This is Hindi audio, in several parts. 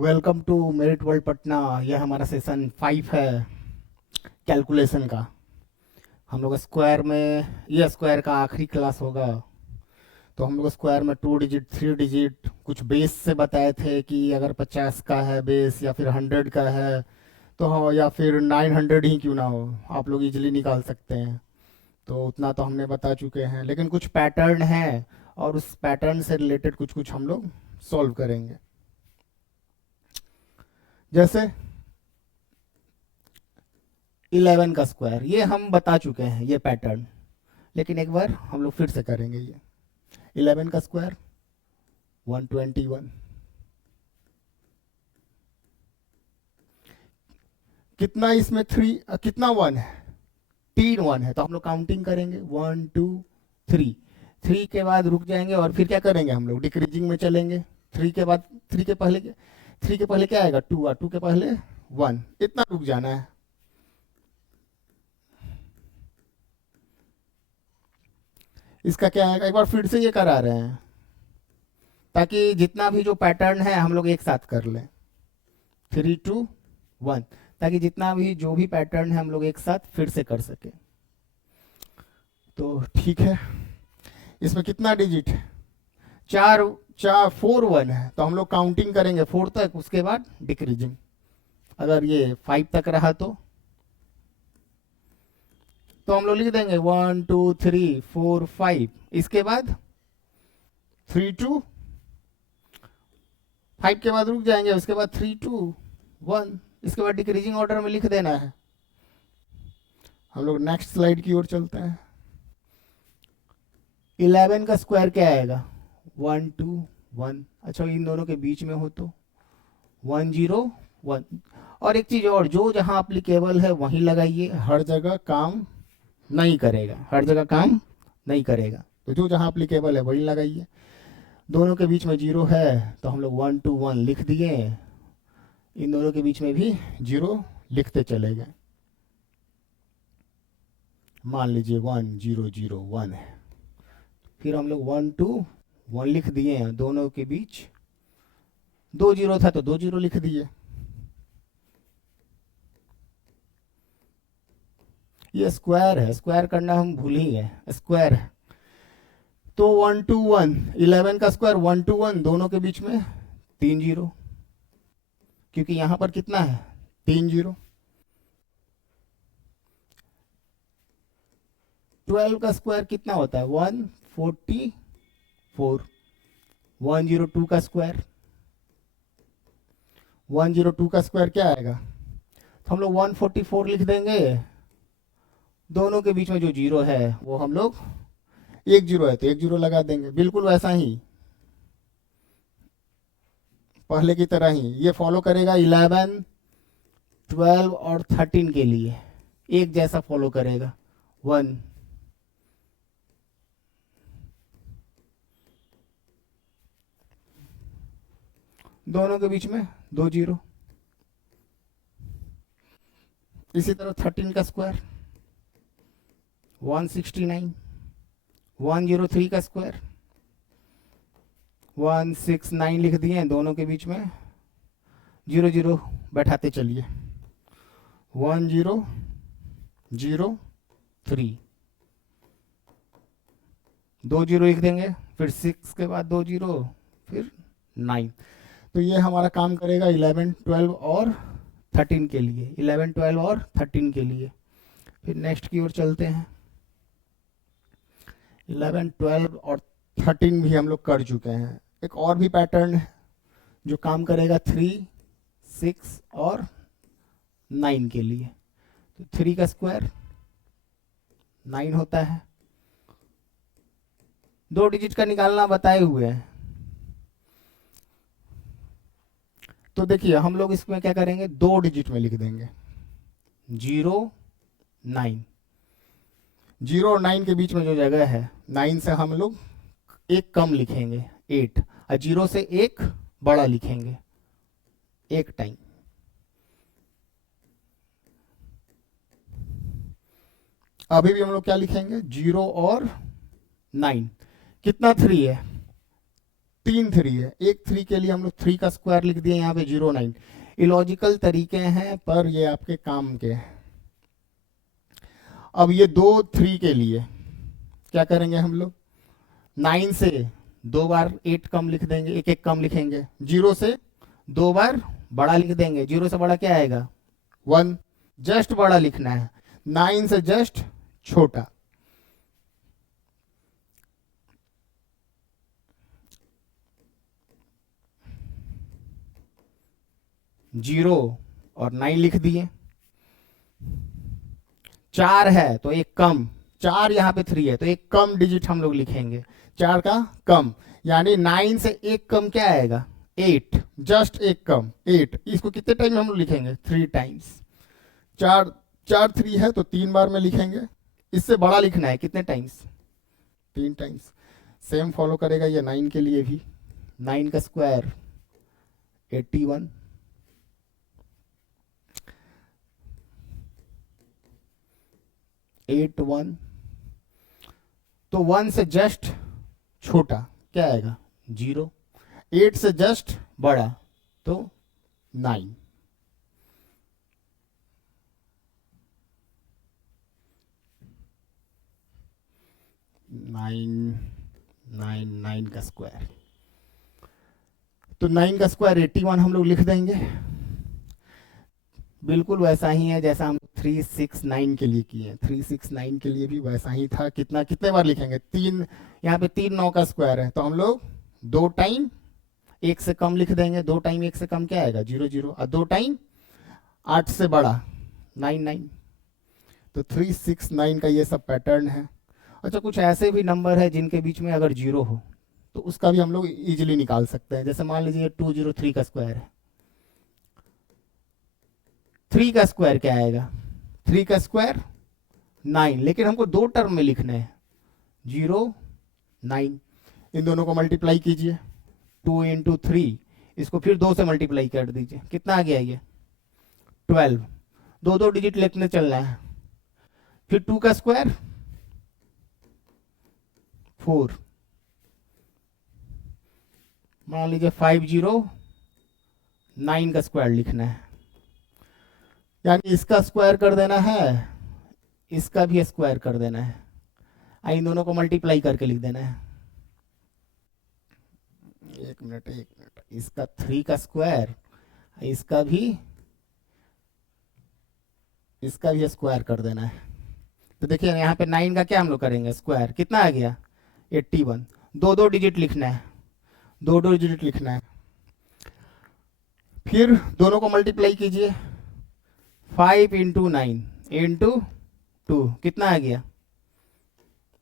Welcome to merit world Patna. यह हमारा सेशन 5 है कैलकुलेशन का। हम लोग स्क्वायर में, यह स्क्वायर का आखिरी क्लास होगा। तो हम लोग स्क्वायर में 2 डिजिट 3 डिजिट कुछ बेस से बताए थे कि अगर 50 का है बेस या फिर 100 का है तो हो, या फिर 900 ही क्यों ना हो, आप लोग इजीली निकाल सकते हैं। तो उतना तो हमने बता चुके हैं, लेकिन कुछ पैटर्न हैं और उस पैटर्न से रिलेटेड कुछ कुछ हम लोग सॉल्व करेंगे। जैसे 11 का स्क्वायर, ये हम बता चुके हैं ये पैटर्न, लेकिन एक बार हम लोग फिर से करेंगे। ये 11 का स्क्वायर 121, कितना इसमें कितना वन है, 3 1 है, तो हम लोग काउंटिंग करेंगे 1 2 3। 3 के बाद रुक जाएंगे और फिर क्या करेंगे, हम लोग डिक्रीजिंग में चलेंगे। 3 के बाद, 3 के पहले क्या आएगा, 2, और 2 के पहले 1, इतना रुक जाना है। इसका क्या आएगा, एक बार फिर से ये करा रहे हैं ताकि जितना भी जो पैटर्न है हम लोग एक साथ कर लें। 3 2 1, ताकि जितना भी जो भी पैटर्न है हम लोग एक साथ फिर से कर सके। तो ठीक है, इसमें कितना डिजिट है, 4 4 4 1 है, तो हम लोग काउंटिंग करेंगे 4 तक, उसके बाद डिक्रीजिंग। अगर ये 5 तक रहा तो हम लोग लिख देंगे 1 2 3 4 5। इसके बाद 3 2, 5 के बाद रुक जाएंगे, उसके बाद 3 2 1, इसके बाद डिक्रीजिंग ऑर्डर में लिख देना है। हम लोग नेक्स्ट स्लाइड की ओर चलते हैं। 11 का स्क्वायर क्या आएगा, 1 2 1। अच्छा, इन दोनों के बीच में हो तो 1 0 1। और एक चीज और, जो जहां अप्लीकेबल है वहीं लगाइए, हर जगह काम नहीं करेगा, हर जगह काम नहीं करेगा, तो जो जहां अप्लीकेबल है वहीं लगाइए। दोनों के बीच में 0 है तो हम लोग 1 2 1 लिख दिए, इन दोनों के बीच में भी 0 लिखते चले गए। मान लीजिए 1 0 0 1 है, फिर हम लोग 1 2 1 लिख दिए हैं, दोनों के बीच 2 0 था तो 2 0 लिख दिए। ये स्क्वायर है, स्क्वायर करना हम भूल ही गए, स्क्वायर है तो 1 2 1, 11 का स्क्वायर 1 2 1, दोनों के बीच में 3 0, क्योंकि यहां पर कितना है 3 0। 12 का स्क्वायर कितना होता है 144। 102 का स्क्वायर, 102 का स्क्वायर क्या आएगा, तो हम लोग 144 लिख देंगे, दोनों के बीच में जो 0 है वो हम लोग, एक 0 है तो एक 0 लगा देंगे, बिल्कुल वैसा ही पहले की तरह ही ये फॉलो करेगा। 11 12 और 13 के लिए एक जैसा फॉलो करेगा। 1 दोनों के बीच में 2 0। इसी तरह 13 का स्क्वायर 169। 103 का स्क्वायर 169 लिख दिए, दोनों के बीच में 0 0 बैठाते चलिए। 1 0 0 3, 2 0 लिख देंगे, फिर 6 के बाद 2 0, फिर 9। तो ये हमारा काम करेगा 11 12 और 13 के लिए, 11 12 और 13 के लिए। फिर नेक्स्ट की ओर चलते हैं। 11 12 और 13 भी हम लोग कर चुके हैं। एक और भी पैटर्न है जो काम करेगा 3 6 और 9 के लिए। तो 3 का स्क्वायर 9 होता है, 2 डिजिट का निकालना बताए हुए हैं। तो देखिए हम लोग इसमें क्या करेंगे, 2 डिजिट में लिख देंगे 0 9। 0 और 9 के बीच में जो जगह है, 9 से हम लोग एक कम लिखेंगे 8, और 0 से एक बड़ा लिखेंगे एक टाइम। अभी भी हम लोग क्या लिखेंगे, 0 और 9, कितना 3 है तीन थ्री है, एक थ्री के लिए हम लोग थ्री का स्क्वायर लिख दिए, यहाँ पे 09। इलॉजिकल तरीके हैं पर ये आपके काम के हैं। अब ये दो थ्री के लिए क्या करेंगे हम लोग, 9 से 2 बार 8 कम लिख देंगे, एक एक कम लिखेंगे, 0 से 2 बार बड़ा लिख देंगे, 0 से बड़ा क्या आएगा 1, जस्ट बड़ा लिखना है, 9 से जस्ट छोटा। जीरो और 9 लिख दिए। 4 है तो एक कम, 4 यहाँ पे 3 है तो एक कम डिजिट हम लोग लिखेंगे, 4 का कम, यानी 9 से एक कम क्या आएगा 8, जस्ट एक कम 8। इसको कितने टाइम हम लोग लिखेंगे 3 टाइम्स, 4 4 3 है तो 3 बार में लिखेंगे, इससे बड़ा लिखना है कितने टाइम्स 3 टाइम्स। सेम फॉलो करेगा ये 9 के लिए भी, 9 का स्क्वायर 81, 8 1, तो 1 से जस्ट छोटा क्या आएगा 0, 8 से जस्ट बड़ा तो 9। 9 का स्क्वायर, तो 9 का स्क्वायर 81 हम लोग लिख देंगे। बिल्कुल वैसा ही है जैसा हम 369 के लिए किए, 369 के लिए भी वैसा ही था। कितना कितने बार लिखेंगे 3, यहाँ पे 3 9 का स्क्वायर है तो हम लोग 2 टाइम 1 से कम लिख देंगे, 2 टाइम 1 से कम क्या आएगा 0 0, और 2 टाइम 8 से बड़ा 9 9। तो 369 का ये सब पैटर्न है। अच्छा, कुछ ऐसे भी नंबर है जिनके बीच में अगर 0 हो तो उसका भी हम लोग इजीली निकाल सकते हैं। जैसे मान लीजिए 203 का स्क्वायर है, 3 का स्क्वायर क्या आएगा 3 का स्क्वायर 9, लेकिन हमको दो टर्म में लिखना है 0 9। इन दोनों को मल्टीप्लाई कीजिए, 2 इंटू 3, इसको फिर 2 से मल्टीप्लाई कर दीजिए, कितना आ गया ये 12, दो दो डिजिट लिखने चलना है। फिर 2 का स्क्वायर 4, मान लीजिए 509 का स्क्वायर लिखना है, यानी इसका स्क्वायर कर देना है, इसका भी स्क्वायर कर देना है, इन दोनों को मल्टीप्लाई करके लिख देना है। एक मिनट, इसका 3 का स्क्वायर, इसका भी स्क्वायर कर देना है। तो देखिए यहाँ पे 9 का क्या हम लोग करेंगे स्क्वायर, कितना आ गया 81, दो दो डिजिट लिखना है, दो दो डिजिट लिखना है। फिर दोनों को मल्टीप्लाई कीजिए, 5 इंटू 9 इंटू 2, कितना आ गया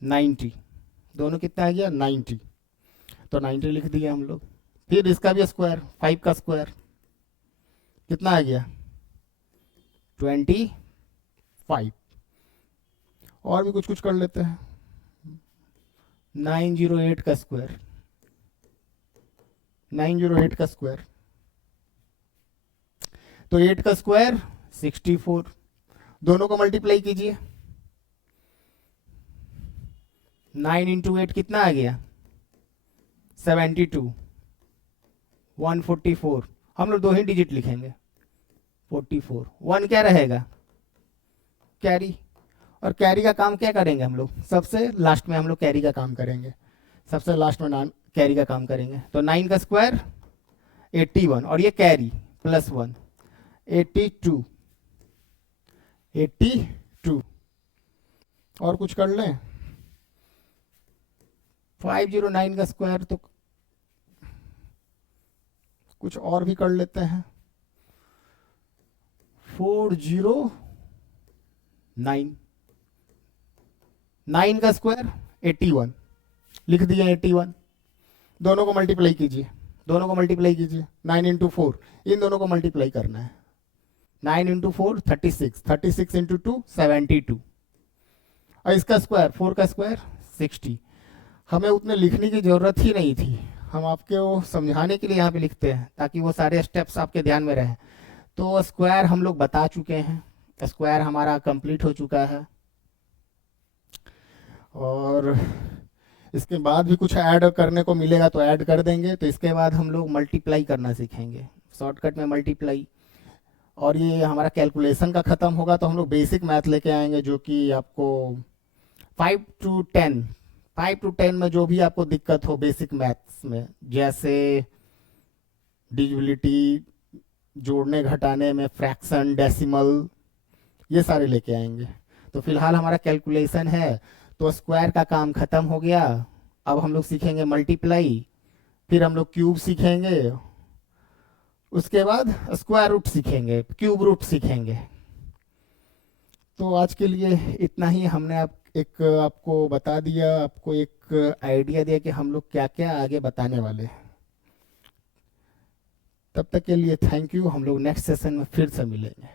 90, दोनों कितना आ गया 90, तो 90 लिख दिया हम लोग। फिर इसका भी स्क्वायर, 5 का स्क्वायर कितना आ गया 25। और भी कुछ कुछ कर लेते हैं, 908 का स्क्वायर, 908 का स्क्वायर, तो 8 का स्क्वायर 64, दोनों को मल्टीप्लाई कीजिए, 9 इंटू 8 कितना आ गया 72, 144, हम लोग दो ही डिजिट लिखेंगे 44, 1 क्या रहेगा कैरी, और कैरी का काम क्या करेंगे हम लोग, सबसे लास्ट में हम लोग कैरी का काम करेंगे, सबसे लास्ट में कैरी का काम करेंगे। तो 9 का स्क्वायर 81 और ये कैरी प्लस 1 82, 82। और कुछ कर लें, 509 का स्क्वायर तो कुछ और भी कर लेते हैं, 409, 9 का स्क्वायर 81 लिख दिया 81, दोनों को मल्टीप्लाई कीजिए, दोनों को मल्टीप्लाई कीजिए, 9 इंटू 4, इन दोनों को मल्टीप्लाई करना है, 9 इंटू 4 36, 36 इंटू 2 72, और इसका स्क्वायर 4 का स्क्वायर 60। हमें उतने लिखने की जरूरत ही नहीं थी, हम आपके वो समझाने के लिए यहाँ पे लिखते हैं ताकि वो सारे स्टेप्स आपके ध्यान में रहे। तो स्क्वायर हम लोग बता चुके हैं, स्क्वायर हमारा कंप्लीट हो चुका है। और इसके बाद भी कुछ ऐड करने को मिलेगा तो ऐड कर देंगे। तो इसके बाद हम लोग मल्टीप्लाई करना सीखेंगे, शॉर्टकट में मल्टीप्लाई। और ये हमारा कैलकुलेशन का ख़त्म होगा तो हम लोग बेसिक मैथ लेके आएंगे, जो कि आपको 5 to 10, 5 to 10 में जो भी आपको दिक्कत हो बेसिक मैथ्स में, जैसे डिविजिबिलिटी, जोड़ने घटाने में, फ्रैक्शन, डेसिमल, ये सारे लेके आएंगे। तो फिलहाल हमारा कैलकुलेशन है, तो स्क्वायर का काम खत्म हो गया। अब हम लोग सीखेंगे मल्टीप्लाई, फिर हम लोग क्यूब सीखेंगे, उसके बाद स्क्वायर रूट सीखेंगे, क्यूब रूट सीखेंगे। तो आज के लिए इतना ही। हमने आपको बता दिया, आपको एक आइडिया दिया कि हम लोग क्या क्या आगे बताने वाले हैं। तब तक के लिए थैंक यू। हम लोग नेक्स्ट सेशन में फिर से मिलेंगे।